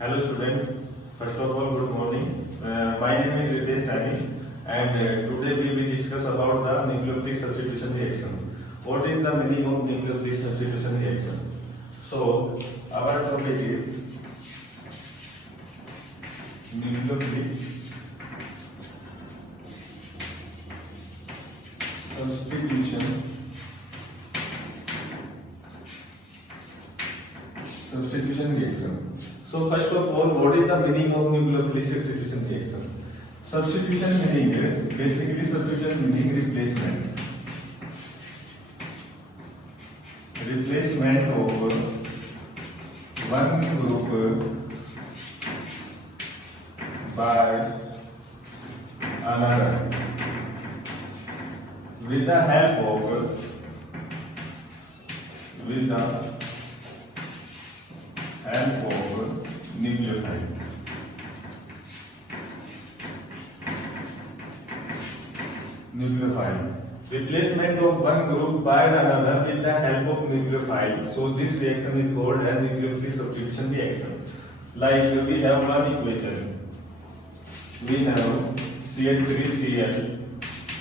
Hello student, first of all good morning. My name is Ritesh Sani and today we will discuss about the nucleophilic substitution reaction. What is the meaning of nucleophilic substitution reaction? So our topic is nucleophilic substitution reaction. So first of all, what is the meaning of nucleophilic substitution reaction? Substitution meaning basically substitution meaning replacement of one group by another with the help of nucleophile. Replacement of one group by another with the help of nucleophile. So this reaction is called a nucleophilic substitution reaction. Like we have one equation. We have CH3Cl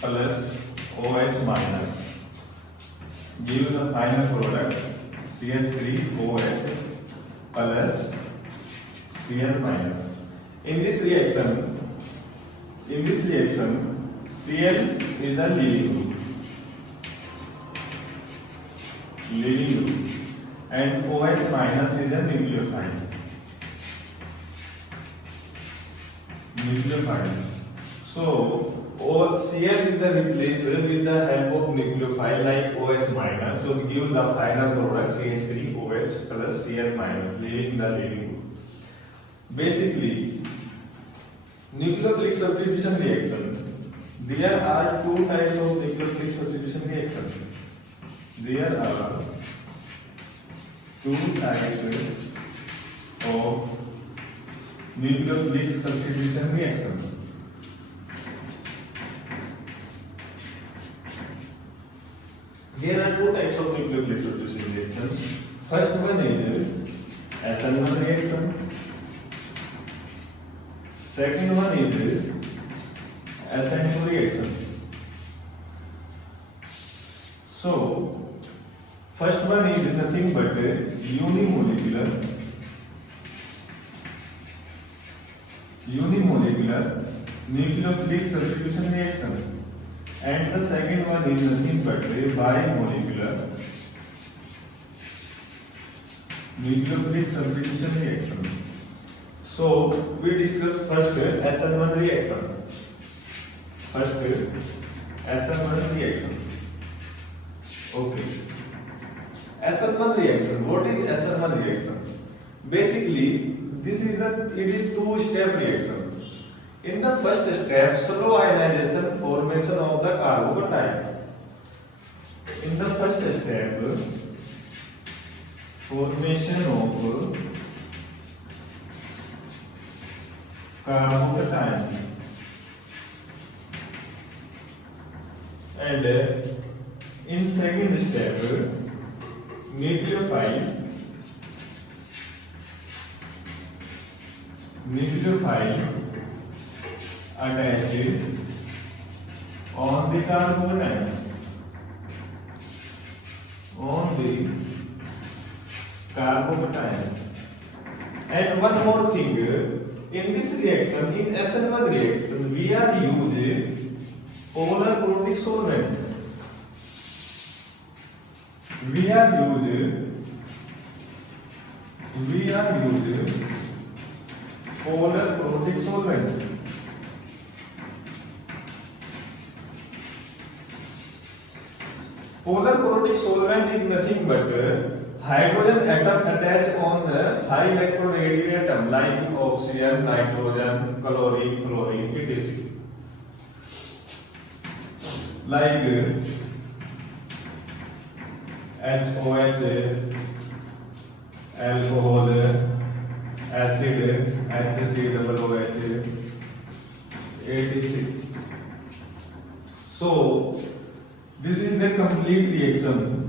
plus OH minus. Give the final product CH3OH plus Cl minus. In this reaction, Cl is the leading group, and OH minus is the nucleophile. So Cl is the replaced with the help of nucleophile like OH minus. So give the final product CH3OH plus Cl minus, leaving the leading group. Basically, nucleophilic substitution reaction. There are two types of nucleophilic substitution reaction. There are two types of nucleophilic substitution reaction. There are two types of nucleophilic substitution reaction. First one is SN1 reaction. Second one is SN2 reaction. So, first one is nothing but unimolecular nucleophilic substitution reaction, and the second one is nothing but bimolecular nucleophilic substitution reaction. So, we discuss first SN1 reaction. Okay. SN1 reaction. What is SN1 reaction? Basically, it is two-step reaction. In the first step, slow ionization formation of the carbocation. In the first step, formation of carbocation. And in second step, nucleophile attached on the carbocation. And one more thing, in this reaction, in SN1 reaction, we are using polar protic solvent. We are using polar protic solvent. Polar protic solvent is nothing but hydrogen atom attached on the high electronegativity atom like oxygen, nitrogen, chlorine, fluorine, etc. Like HOH, alcohol, acid, HCOOH, etc. So this is the complete reaction.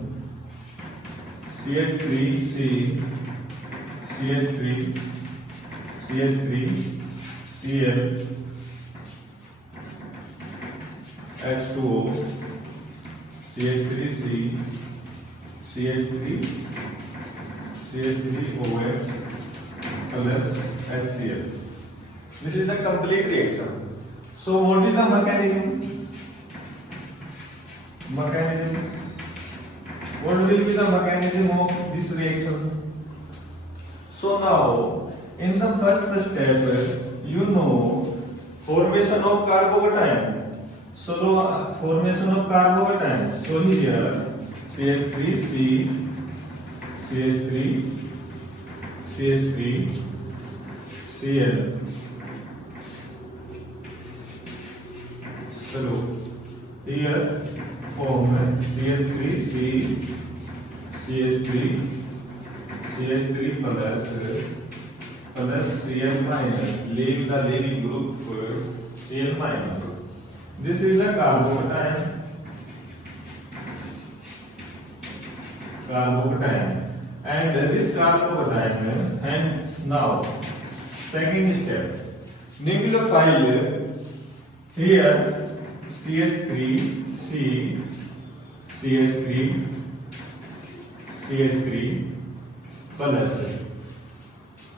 CH3C CH3 CH3 Cl H2O CH3C CH3OH plus HCl. This is the complete reaction. So what is the mechanism? What will be the mechanism of this reaction? So now, in the first step, you know formation of carbocation. So formation of carbocation. So here CH3C, CH3, Cl. So here form CH3C, CH3 plus Cl minus, leave the leading group for Cl minus. This is the carbocation. And this carbocation, and now second step, nucleophile. Here CH3C, CH3 plus.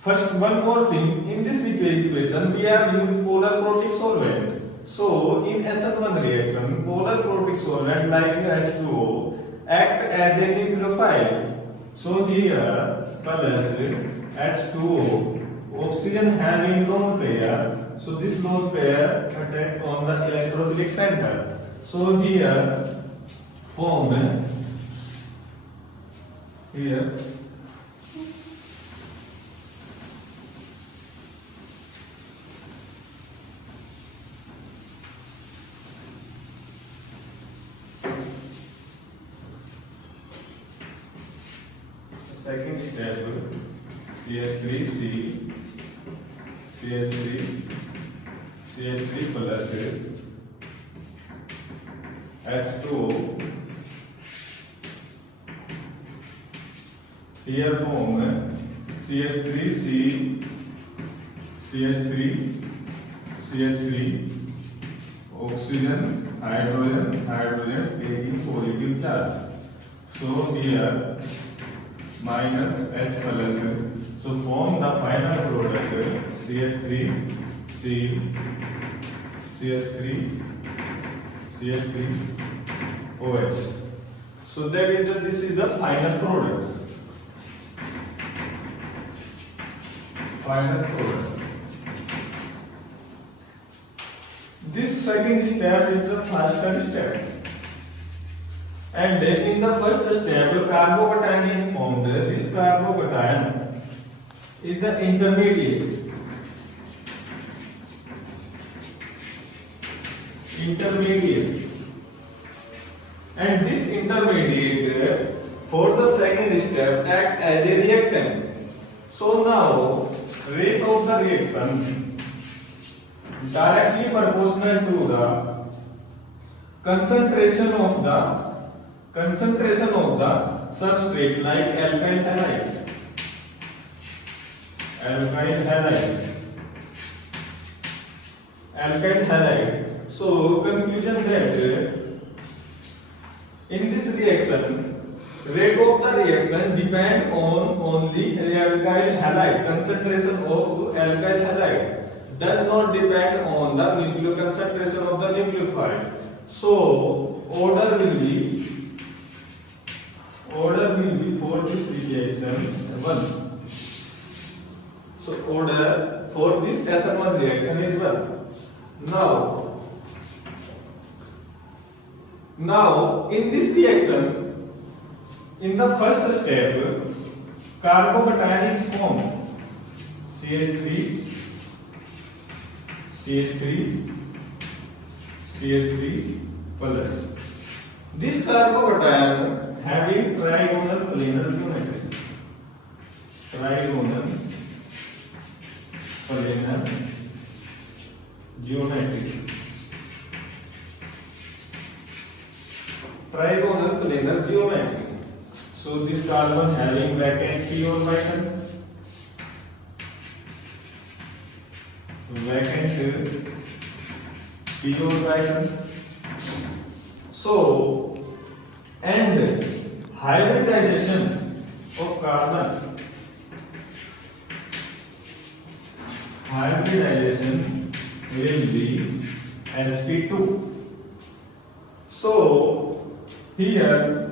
First, one more thing, in this equation we are using polar protic solvent. So in SN1 reaction, polar protic solvent like H2O act as a nucleophile. So here plus H2O, oxygen having lone pair. So this lone pair attack on the electrophilic center. So here form here second step CH3C, CH3 plus H2O. Here form CH3C, CH3, oxygen, hydrogen taking positive charge. So here minus H plus. So form the final product CH3C, OH. So this is the final product. This second step is the faster step. And in the first step, carbocation is formed. This carbocation is the intermediate. And this intermediate for the second step act as a reactant. So now rate of the reaction directly proportional to the concentration of the substrate like alkyl halide. So conclusion that in this reaction, rate of the reaction depend on only alkyl halide. Concentration of alkyl halide does not depend on the nuclear concentration of the nucleophile. So order will be for this reaction 1. So order for this SN1 reaction is 1. Now in this reaction, in the first step, carbocation is formed. CH3 plus. This carbocation having trigonal planar geometry. Trigonal planar geometry. So this carbon having vacant p orbital vacant PO orbital. So, and hybridization of carbon, hybridization will be sp2. So here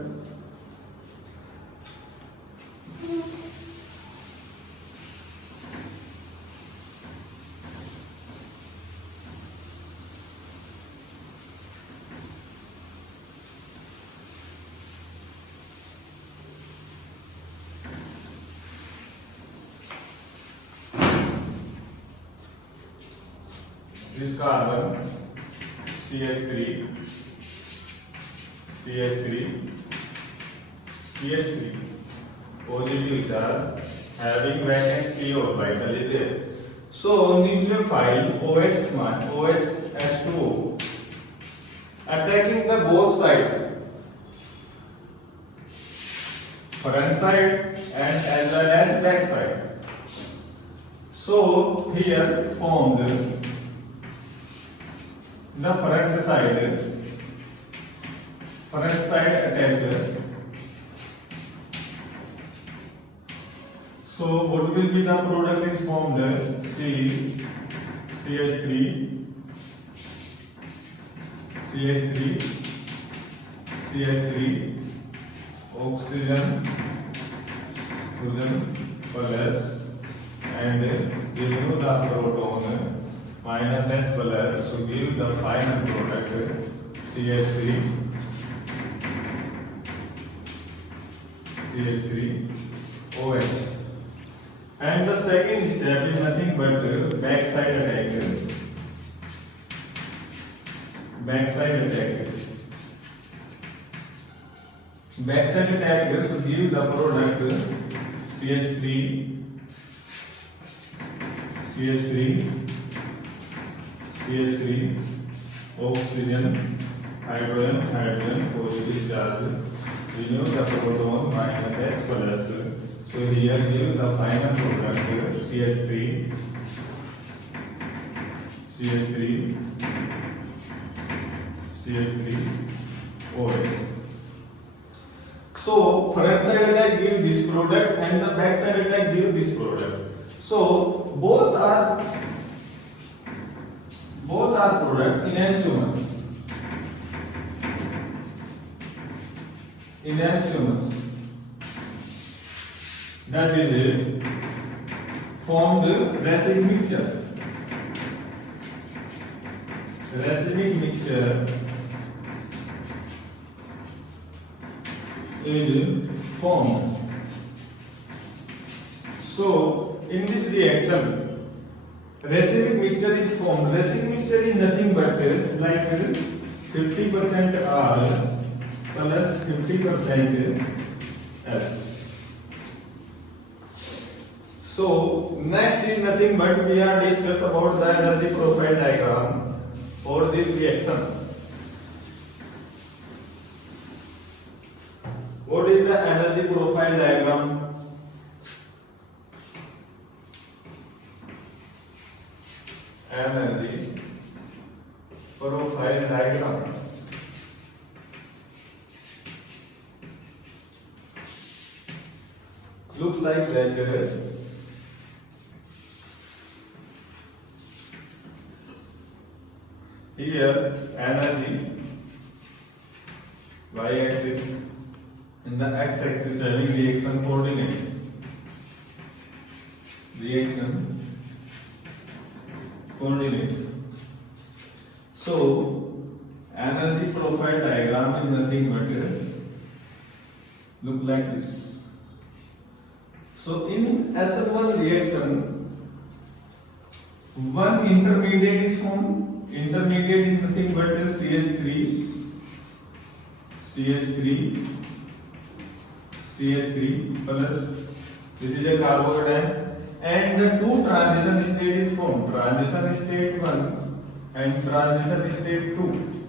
this carbon CH3, positive charge having vacant p orbital is there. So nucleophile OH H2O attacking the both side, front side and as well as back side. So here formed the front side attacker. So what will be the product is formed? CH3 oxygen plus and remove the proton minus H plus to give the final product CH3OH. And the second step is nothing but backside attack. Backside attack to give the product CH3 oxygen hydrogen positive charge, remove the proton minus H plus. So here give the final product CH3 OH. So front side attack give this product and the back side attack give this product. So both are product enantiomers. That is formed racemic mixture. Racemic mixture is formed. So in this reaction, racemic mixture is formed. Racemic mixture is nothing but like 50% R plus 50% S. So next is nothing but we are discuss about the energy profile diagram for this reaction. What is the energy profile diagram? Energy profile diagram. Looks like that. Here energy y-axis and the x-axis having reaction coordinate. So energy profile diagram is nothing but look like this. So in SN1 reaction, one intermediate is formed. Intermediate is nothing but CH3 plus this is a carbocation, and the two transition state is formed. Transition state 1 and transition state 2.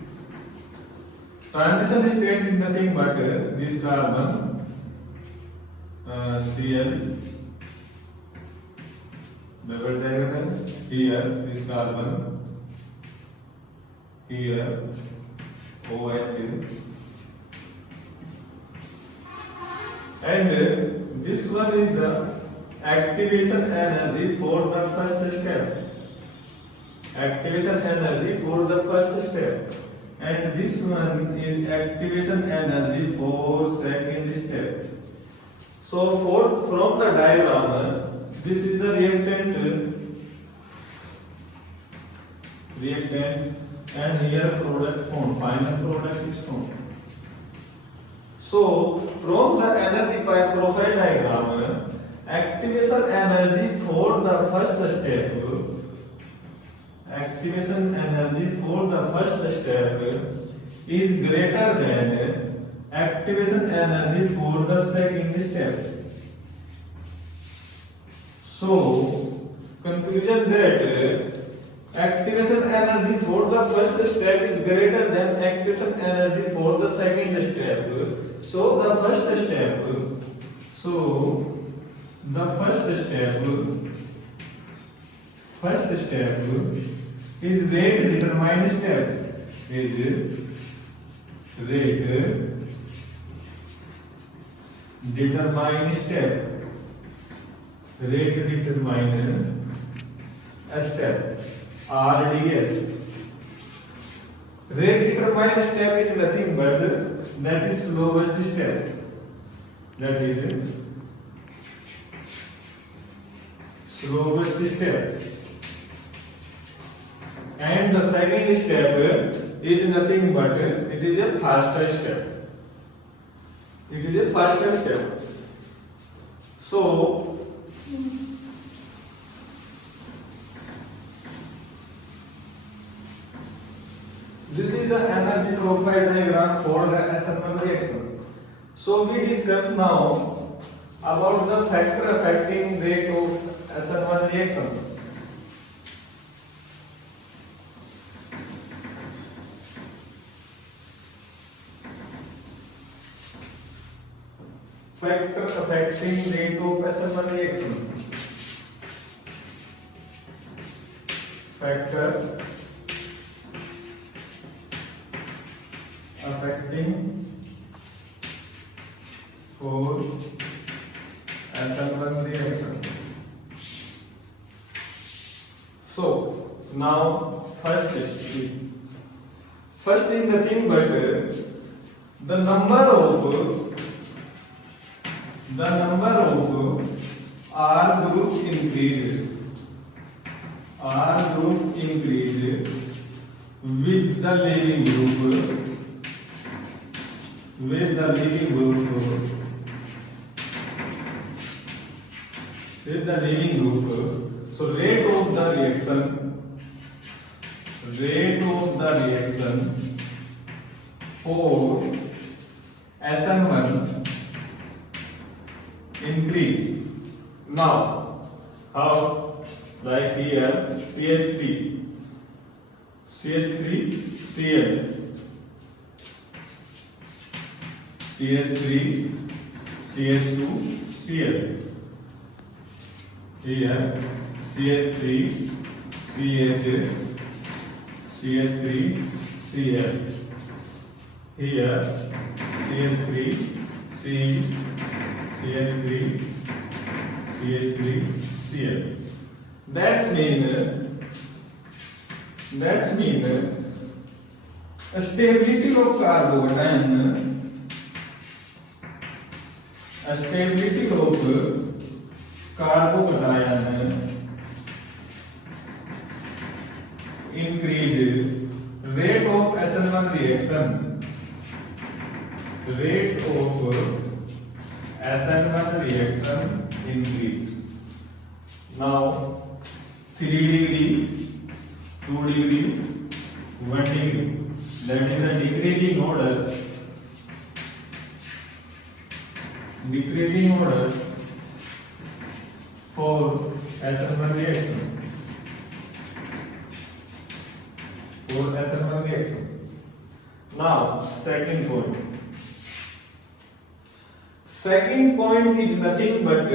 Transition state is nothing but this carbon Cl Double diagonal. Here is carbon. Here OH. And this one is the activation energy for the first step. Activation energy for the first step. And this one is activation energy for second step. So from the diagram, this is the reactant, and here product formed, final product is formed. So from the energy profile diagram, activation energy for the first step, activation energy for the first step is greater than activation energy for the second step. So conclusion that activation energy for the first step is greater than activation energy for the second step. So the first step is rate determined step, is rate determined step, rate determined step, RDS. Rate determined step is nothing but that is slowest step, that is slowest step. And the second step is nothing but it is a faster step. It is a faster step. So this is the energy profile diagram for the SN1 reaction. So we discuss now about the factor affecting rate of SN1 reaction. Factor affecting rate of SN1 reaction. Factor affecting for SN1 reaction. So now first is nothing but the number of R group increase with the leaving group, so rate of the reaction for SN1 increase. Now how? Like here CH3 Cl, CH3 CH2 Cl. Here CH3 CH, CH3 Cl. Here CH3 C, CH3 Cl. That's mean stability of carbon, stability of carbocation increase rate of SN1 reaction, increase. Now 3 degree, 2 degree, 1 degree, that is the decreasing order for SN1 reaction. Now second point is nothing but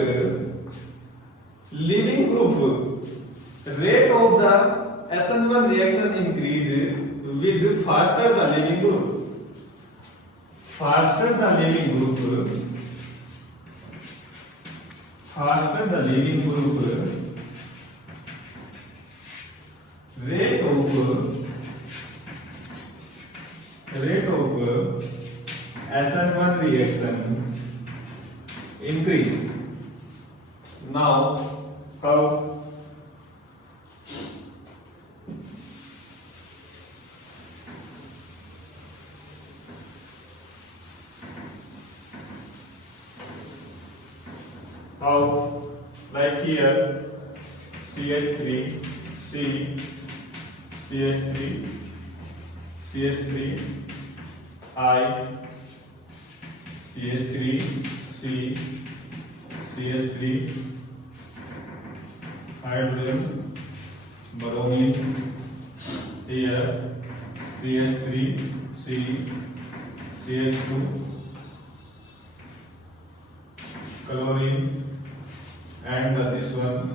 leaving group rate of the SN1 reaction increase with faster the leaving group. Faster the leaving group. Faster the leaving group. Rate of SN1 reaction increase. Now, how? How? Like here, CH3, C, CH3, CH3, I, CH3, C, CH3, hydrogen, bromine, here, CH3, C, CH2, chlorine, and this one,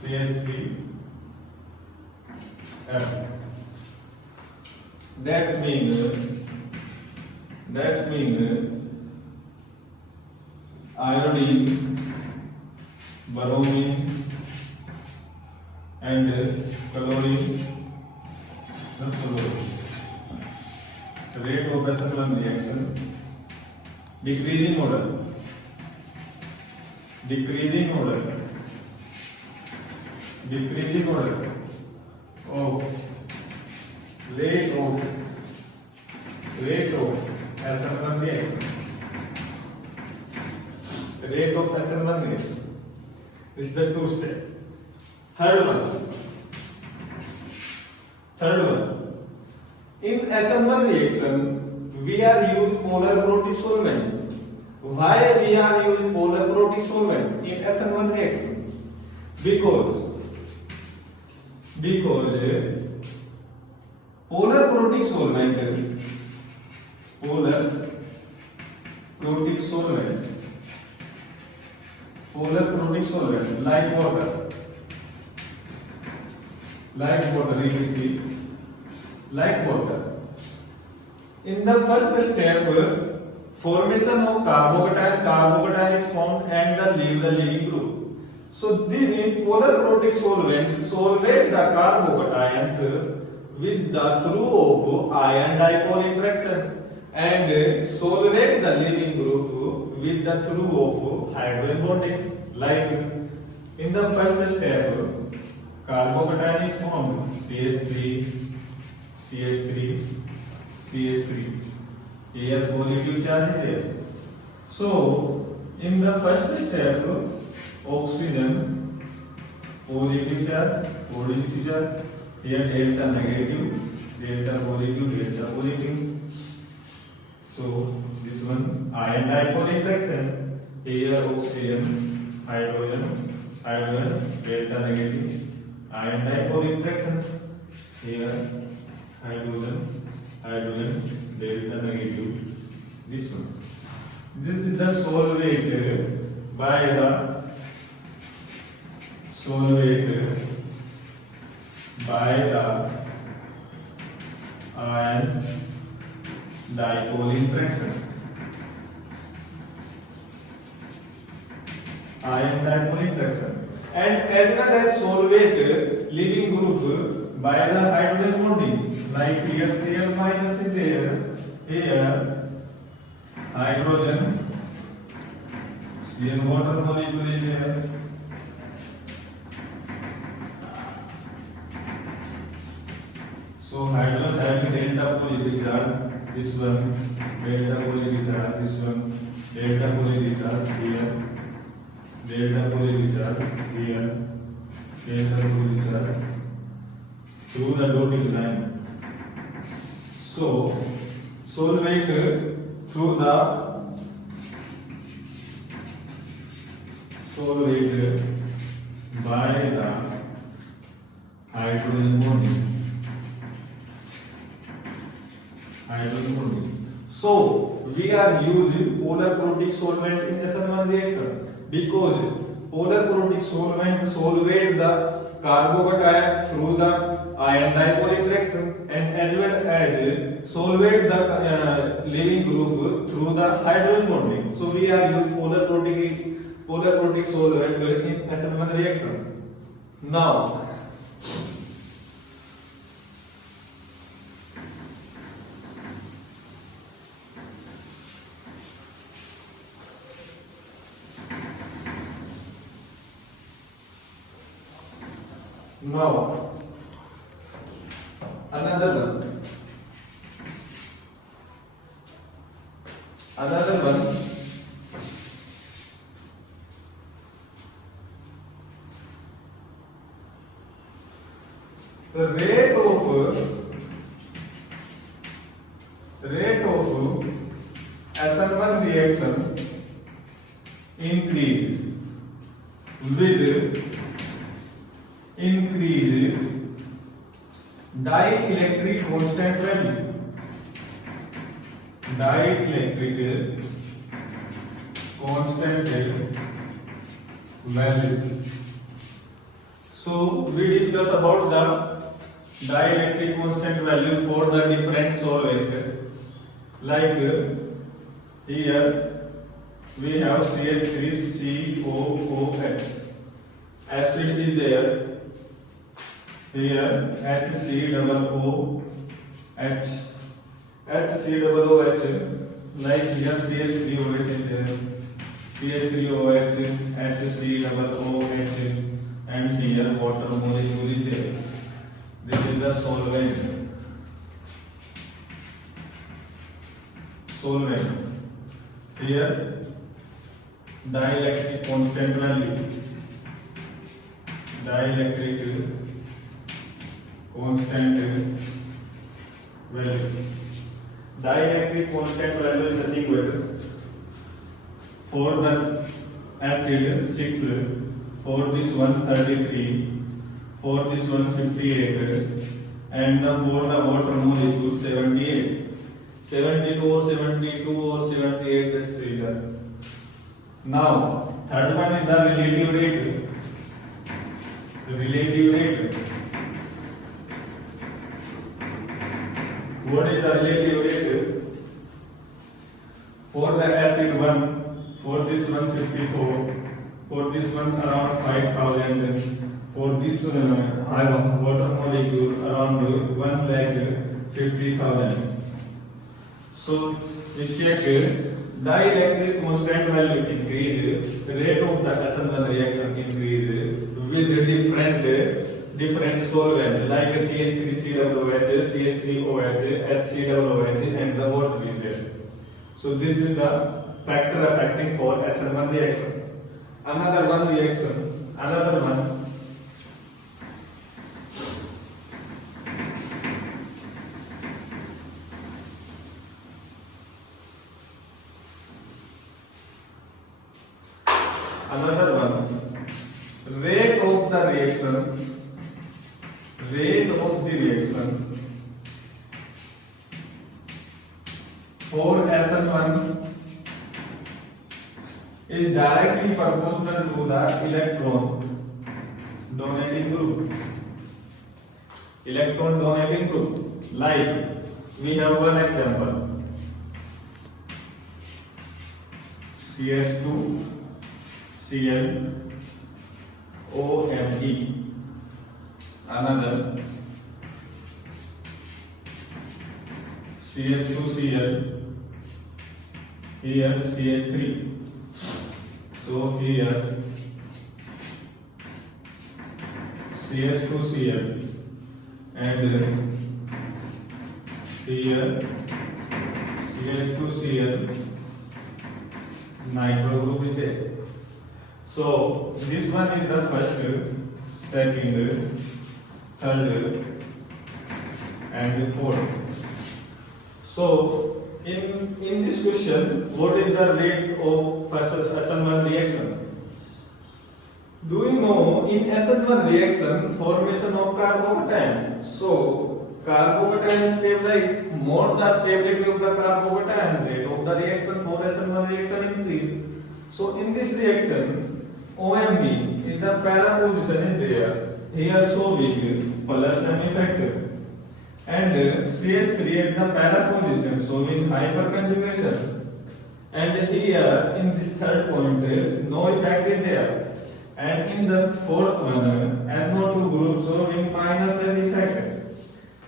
CH3, F. That's mean iodine, bromine, and chlorine, not chlorine. Rate of SN1 reaction decreasing order. Decreasing order of rate of SN1 reaction. Rate of SN1 reaction. This is the two step. Third one. In SN1 reaction, we are use polar protic solvent. Why we are using polar protic solvent in SN1 reaction? Because polar protic solvent like water, you can see, like water. In the first step, formation of carbocation is formed and the leaving group. So in polar protic solvent solvate the carbocations with the through of ion dipole interaction and solvate the leaving group with the through of hydrogen bonding. Like in the first step, carbocation is formed, CH3. Here positive charge is there. So in the first step, oxygen positive charge. Here delta negative, delta positive. So this one ion dipole interaction. Here oxygen, hydrogen, delta negative. Ion dipole interaction. Here hydrogen, delta negative. This one. This is the solvate by the ion dipole interaction. And as well as solvate leaving group by the hydrogen bonding. Like here Cl minus is there. Here hydrogen, Cl water molecule is there. So hydrogen having delta positive charge, this one, delta positive charge, this one, delta positive charge here, delta positive charge here, delta positive charge through the dotted line. So solvate through the by the hydrogen bonding. So we are using polar protic solvent in SN1 reaction because polar protic solvate the carbocation through the ion dipole interaction and as well as solvate the leaving group through the hydrogen bonding. So we are using polar protic solvent in SN1 reaction. Now another one the rate of SN1 reaction increase with increase dielectric constant value. Dielectric constant value. So we discuss about the dielectric constant value for the different solvent. Like here we have CH3COOH. Acid is there. Here HCOOH, HCOOH, like here CH3OH is there, CH3OH, HCOOH, and here water molecule is there. This is the solvent. Here dielectric constant value. Dielectric constant value. Dielectric constant value is nothing but for the acid 6, for this one 33, for this one 58, and for the water molecule 78. 72 or 72 or 78 is either. Now third one is the relative rate. Relative rate. What is the relative rate? For the acid 1, for this one 54, for this one around 5000, for this water molecule around 1,50,000. So we check dielectric constant value increase, rate of the SN1 reaction increase with different solvent like CH3COOH, CH3OH, HCOOH, and the water is there. So this is the factor affecting for SN1 reaction. Another one, rate of the reaction for SN1 is directly proportional to the electron donating group. Like we have one example, CH2 Cl OMe. Another CH2Cl, here CH3. So here CH2Cl and here CH2Cl, nitro group is there. So this one is the first, second, third, and fourth. So in this question, what is the rate of SN1 reaction? Do you know in SN1 reaction formation of carbocation? So carbocation step like more the stability of the carbocation, rate of the reaction for SN1 reaction increase. So in this reaction, OMB is the para position is there. Here showing plus M effect. And CS create the para position showing hyperconjugation. And here in this third point no effect is there. And in the fourth one NO2 group showing minus M effect.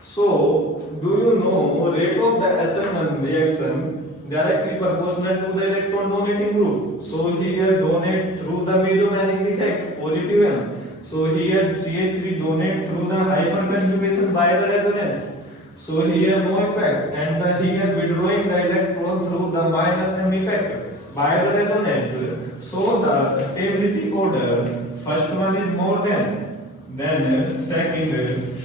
So do you know rate of the SN1 reaction directly proportional to the electron donating group? So here donate through the mesomeric effect, positive M. So here CH3 donate through the hyperconjugation by the resonance. So here no effect, and here withdrawing the electron through the minus M effect by the resonance. So the stability order, first one is more then second,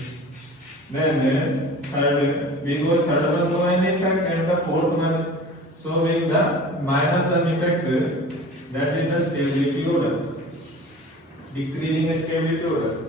then third, we go third one no M effect, and the fourth one showing the minus M effect, that is the stability order, decreasing stability order.